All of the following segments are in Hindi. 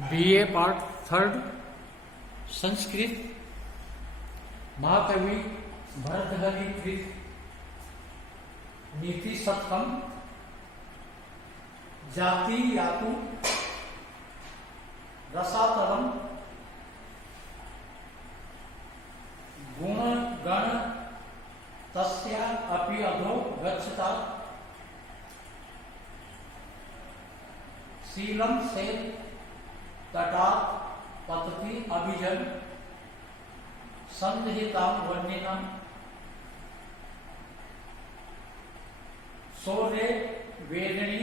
बीए पार्ट थर्ड संस्कृत महाकवि भरतहरि कृत नीति शतकम जाति यातु रसातलम गुण गण तस्या अपि अधो गच्छता शीलम से तटात् पतति अभिजन संहिताम वर्णिनम शौर्य वेदनी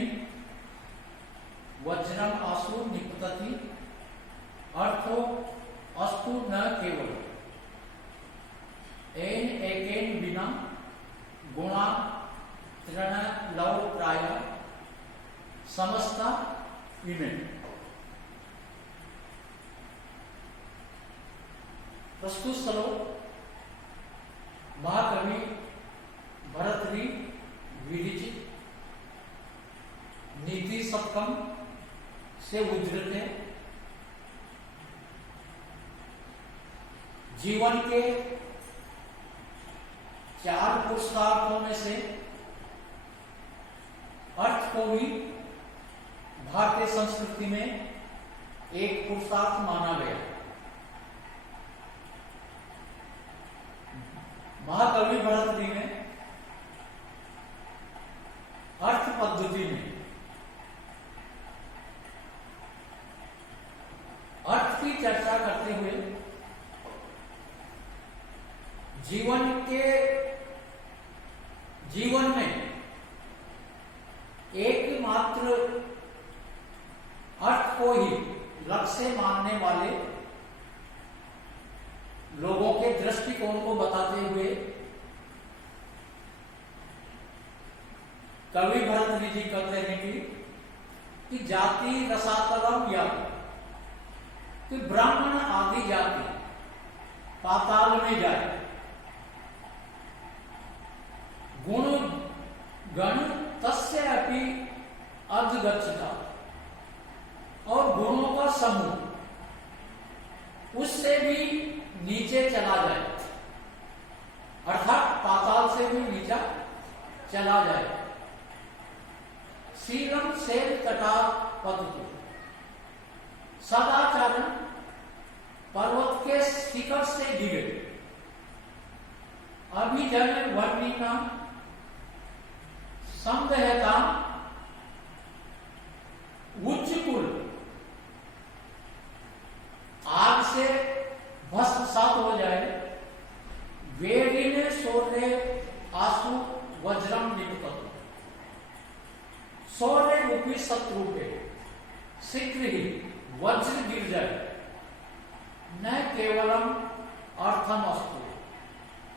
वज्रम आसु निपतति अर्थो अस्तु न केवल एन एकेन बिना गुणा तृण लव प्राय समस्ता इमे। प्रस्तुत श्लोक महाकवि भरतहरि विरचित नीति शतकम से उद्धृत है। जीवन के 4 पुरुषार्थों में से अर्थ को भी भारतीय संस्कृति में एक पुरुषार्थ माना गया। महाकवि भरतहरि ने अर्थ पद्धति में अर्थ की चर्चा करते हुए जीवन में एकमात्र अर्थ को ही लक्ष्य मानने वाले लोगों के दृष्टिकोण को बताते हुए कवि भरतहरि जी कहते हैं कि जाति रसातलम या कि ब्राह्मण आदि जाति पाताल में जाए, गुण गण तस्य अपि अधगच्छता और गुणों का समूह उससे भी नीचे चला जाए, अर्थात पाताल से भी नीचा चला जाए। शीलम से तटात् पतति सदाचरण पर्वत के शिखर से गिरे, अभिजन वर्णिना संदेहता उच्च कुल आग से भस्मसात हो जाए, वेदिने शौर्य आसु वज्रम निपतति शौर्य रूपी शत्रु पे शीघ्र ही वज्र गिर जाए, न केवलम अर्थम अस्तु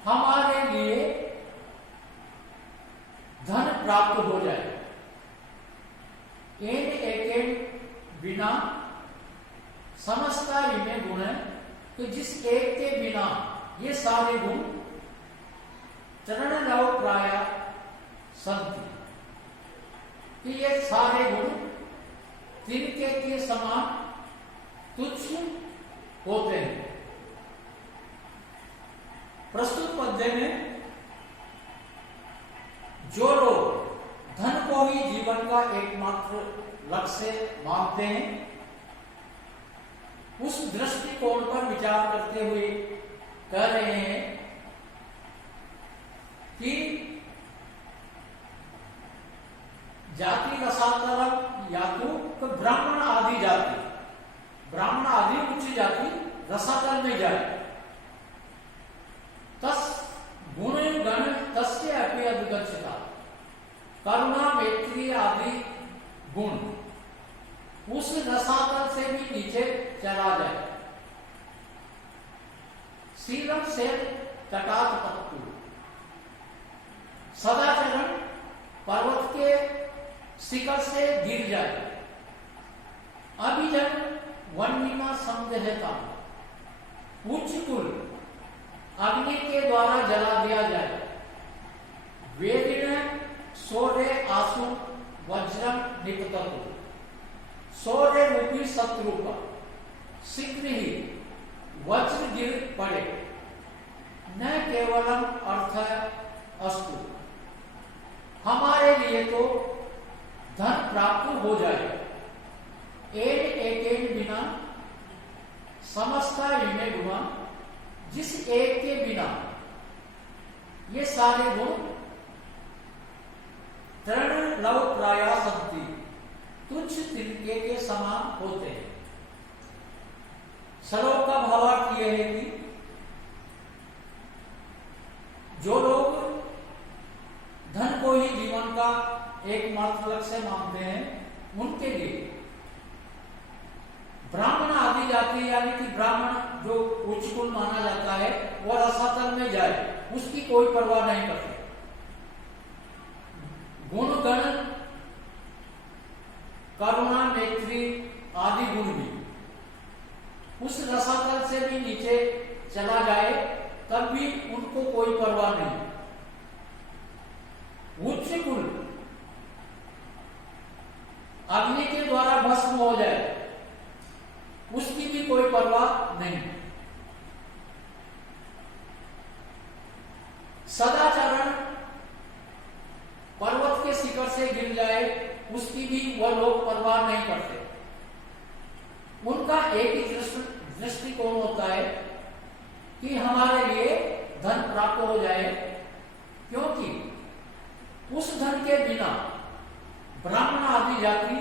हमारे लिए धन प्राप्त हो जाए, इन एक बिना समस्ता इन्हें गुण है कि जिस एक के बिना ये सारे गुण चरण लव प्राय संति कि ये सारे गुण तिनके के समान तुच्छ होते हैं। प्रस्तुत पद्य में जो लोग धन को ही जीवन का एकमात्र लक्ष्य मानते हैं, उस दृष्टिकोण पर विचार करते हुए कह रहे हैं कि जाति रसातलम या तो ब्राह्मण आदि जाति, ब्राह्मण आदि उच्च जाति रसातल में जाए, तस् गुण गण तस्य अपि अधगच्छता करुणा मैत्री आदि गुण उस रसातल से भी नीचे चला जाए। शीलम से तटात् पतति सदाचरण पर्वत के शिखर से गिर जाए, अभिजन वर्णिना संदेहता उच्च कुल अग्नि के द्वारा जला दिया जाए, वेदिन शौर्य आसु वज्रम निपततु शौर्य रूपी शत्रु पर शीघ्र ही वज्र गिर पड़े, न केवलम अर्थ अस्तु, हमारे लिए तो धन प्राप्त हो जाए। एक बिना समस्ता इमे गुणा, जिस एक के बिना ये सारे गुण तृण लव प्रायासंति, तुच्छ तिनके के समान होते हैं। श्लोक का भावार्थ यह है कि जो लोग धन को ही जीवन का एकमात्र लक्ष्य मानते हैं, उनके लिए ब्राह्मण आदि जाति यानी कि ब्राह्मण जो उच्च कुल माना जाता है वो रसातल में जाए, उसकी कोई परवाह नहीं करते। गुण गण करुणा मैत्री आदि गुण भी उस रसातल से भी नीचे चला जाए तब भी उनको कोई परवाह नहीं। उच्च कुल अग्नि के द्वारा भस्म हो जाए, उसकी भी कोई परवाह नहीं। सदाचरण पर्वत के शिखर से गिर जाए, उसकी भी वह लोग परवाह नहीं करते। उनका एक ही दृष्टिकोण होता है कि हमारे लिए धन प्राप्त हो जाए, क्योंकि उस धन के बिना ब्राह्मण आदि जाति,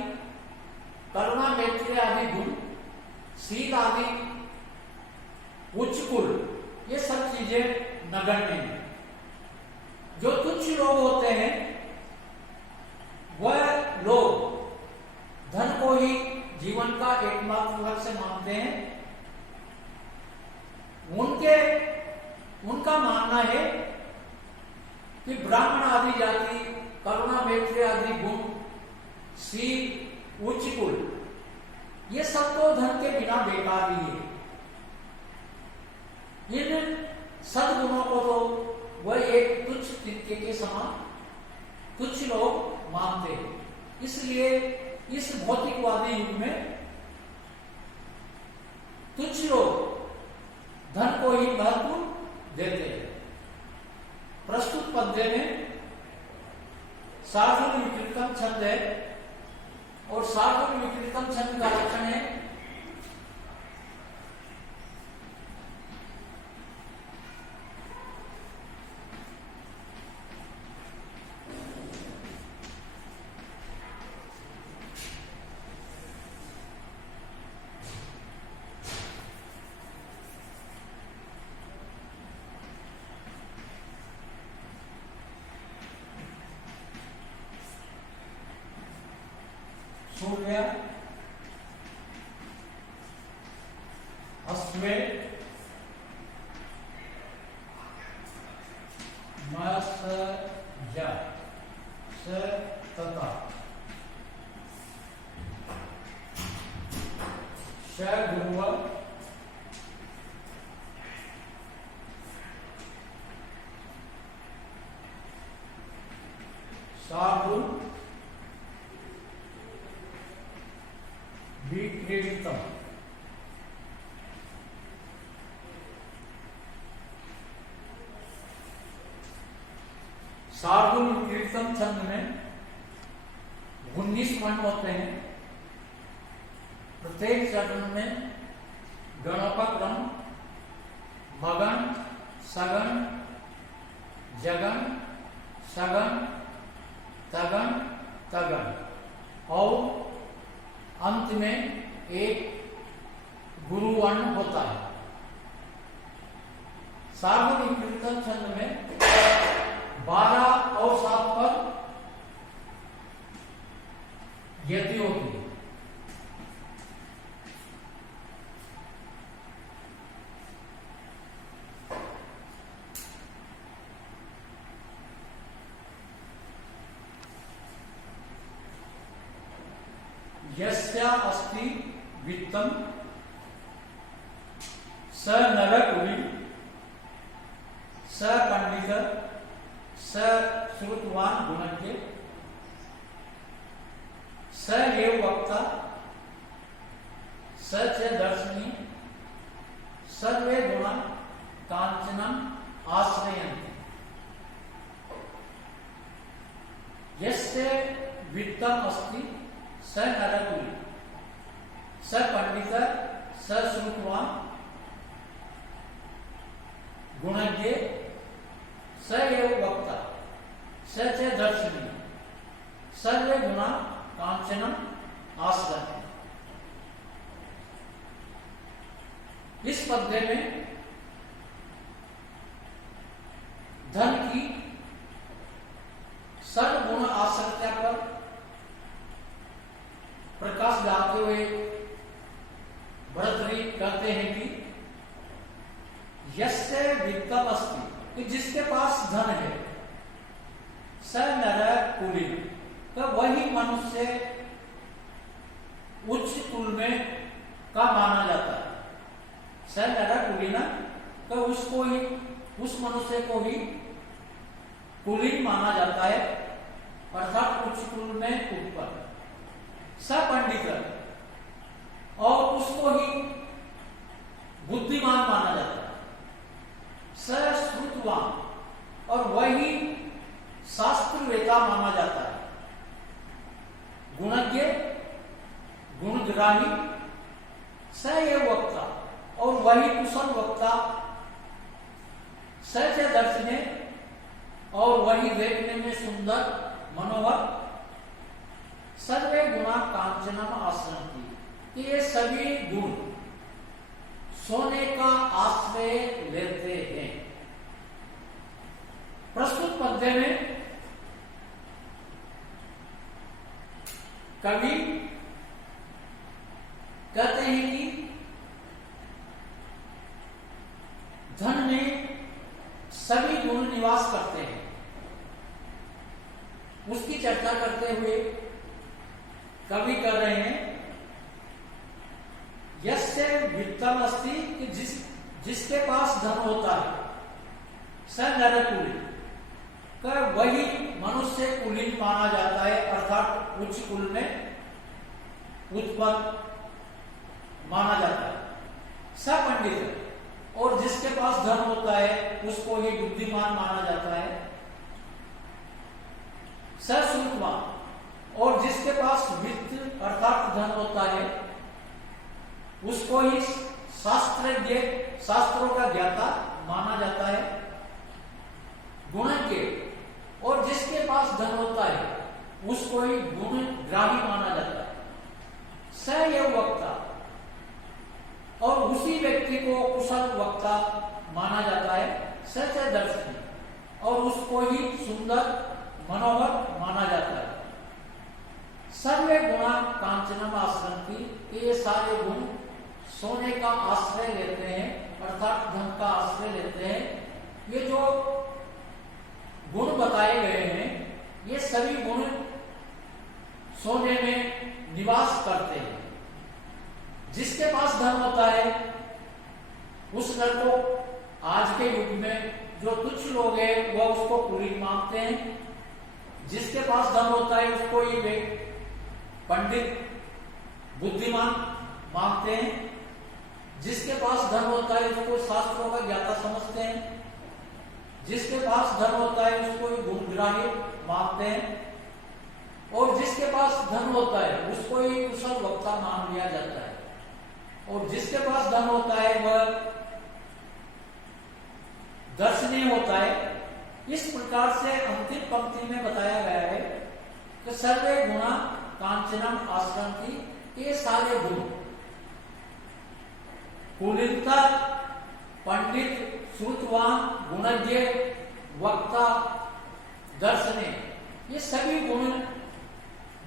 करुणा मैत्री आदि गुण, शील आदि उच्च कुल, ये सब चीजें नगण्य हैं। जो तुच्छ लोग होते हैं वह लोग धन को ही जीवन का एकमात्र लक्ष्य मानते हैं। उनका मानना है कि ब्राह्मण आदि जाति, करुणा मैत्री आदि गुण, शील, उच्च कुल, ये सब तो धन के बिना बेकार ही है। इन सद्गुणों को तो वह एक तुच्छ तिनके के समान तुच्छ लोग मानते हैं। इसलिए इस भौतिकवादी युग में तुच्छ लोग धन को ही महत्व देते हैं। प्रस्तुत पद्य में साधुर विकृतम छंद है, और साधुर विकृतम छंद का लक्षण है सूर्य अश्वे तथा गुरुव साधु विक्रीडितम। साधु विक्रीडितम छंद में 19 वर्ण होते हैं। प्रत्येक चरण में गणोपक्रम, मगन, सगन, जगन, सगन, तगन, तगन और अंत में एक गुरु वर्ण होता है। सार्वजनिक कीर्तन छंद में 12 और 7 पर यति होती है। यस्या अस्ति वित्तम स नरकुली स पंडित स श्रुतवान गुणज्ञ स एव वक्ता स च दर्शनी सर्वे गुणा कांचनम आश्रयन्ति यस्य वित्तम अस्ति स नरकुली स पंडित स श्रुतवान गुणज्ञ स एव वक्ता स च दर्शनी सर्वे गुणा कांचनम आश्रयन्ति। इस पद्य में धन की सर्वगुण आश्रितता पर प्रकाश डालते हुए भरतरी कहते हैं कि यस्य वित्तम अस्ति, कि जिसके पास धन है, स नर कुली, तो वही मनुष्य उच्च कुल में का माना जाता है। स नर कुलीन, तो उसको ही, उस मनुष्य को ही कुलीन माना जाता है, अर्थात उच्च कुल में उत्पन्न। स पंडित, और उसको ही बुद्धिमान माना जाता है। स श्रुतवान, और वही शास्त्रवेता माना जाता है। गुणज्ञ, गुणग्राही, स एव वक्ता, और वही कुशल वक्ता। स च दर्शने, और वही देखने में सुंदर मनोहर। सर्वे गुणा कांचनम आश्रयन्ति, कि ये सभी गुण सोने का आश्रय लेते हैं। प्रस्तुत पद्य में कवि कहते हैं कि धन में सभी गुण निवास करते हैं। उसकी चर्चा करते हुए कवि कर रहे हैं यस्य वित्तम अस्ति, कि जिसके पास धन होता है, स नरकुली, का वही मनुष्य कुलीन माना जाता है, अर्थात उच्च कुल में उत्पन्न माना जाता है। स पंडित, और जिसके पास धन होता है उसको ही बुद्धिमान माना जाता है। स श्रुतवान, और जिसके पास वित्त अर्थात धन होता है उसको ही शास्त्रज्ञ, शास्त्रों का ज्ञाता माना जाता है। गुणज्ञ, और जिसके पास धन होता है उसको ही गुणग्राही माना जाता है। स एव वक्ता, और उसी व्यक्ति को कुशल वक्ता माना जाता है। स च दर्शनी, और उसको ही सुंदर मनोहर माना जाता है। सर्वे गुणा कांचनम आश्रयन्ति, ये सारे गुण सोने का आश्रय लेते हैं, अर्थात धन का आश्रय लेते हैं। ये जो गुण बताए गए हैं, ये सभी गुण सोने में निवास करते हैं। जिसके पास धन होता है उस धन को आज के युग में जो तुच्छ लोग हैं वह उसको कुलीन मानते हैं। जिसके पास धन होता है उसको ही वे पंडित, बुद्धिमान मानते हैं। जिसके पास धन होता है उसको शास्त्रों का ज्ञाता समझते हैं। जिसके पास धन होता है उसको गुणग्राही मानते हैं, और जिसके पास धन होता है उसको ही कुशल वक्ता मान लिया जाता है। और जिसके पास धन होता है वह दर्शनीय होता है। इस प्रकार से अंतिम पंक्ति में बताया गया है कि सर्वे गुणा कांचनम आश्रयन्ति, ये सारे गुण कुलीनता, पंडित, श्रुतवान, गुणज्ञ, वक्ता, दर्शने, ये सभी गुण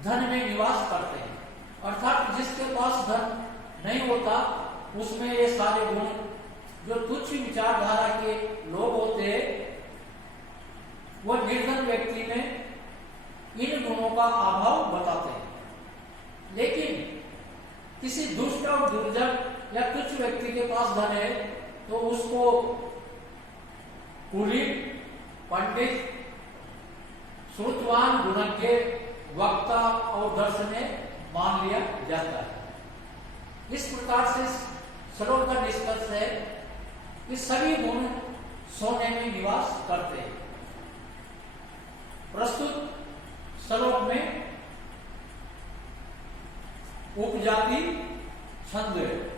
धन में निवास करते हैं। अर्थात जिसके पास धन नहीं होता उसमें ये सारे गुण, जो तुच्छ विचारधारा के लोग होते हैं, वह निर्धन व्यक्ति में इन गुणों का अभाव बताते हैं। लेकिन किसी दुष्ट और दुर्जन या तुच्छ व्यक्ति के पास धन है तो उसको कुलीन, पंडित, श्रुतवान, गुणज्ञ, वक्ता और दर्शने मान लिया जाता है। इस प्रकार से श्लोक का निष्कर्ष है कि सभी गुण सोने में निवास करते हैं। प्रस्तुत श्लोक में उपजाति छंद है।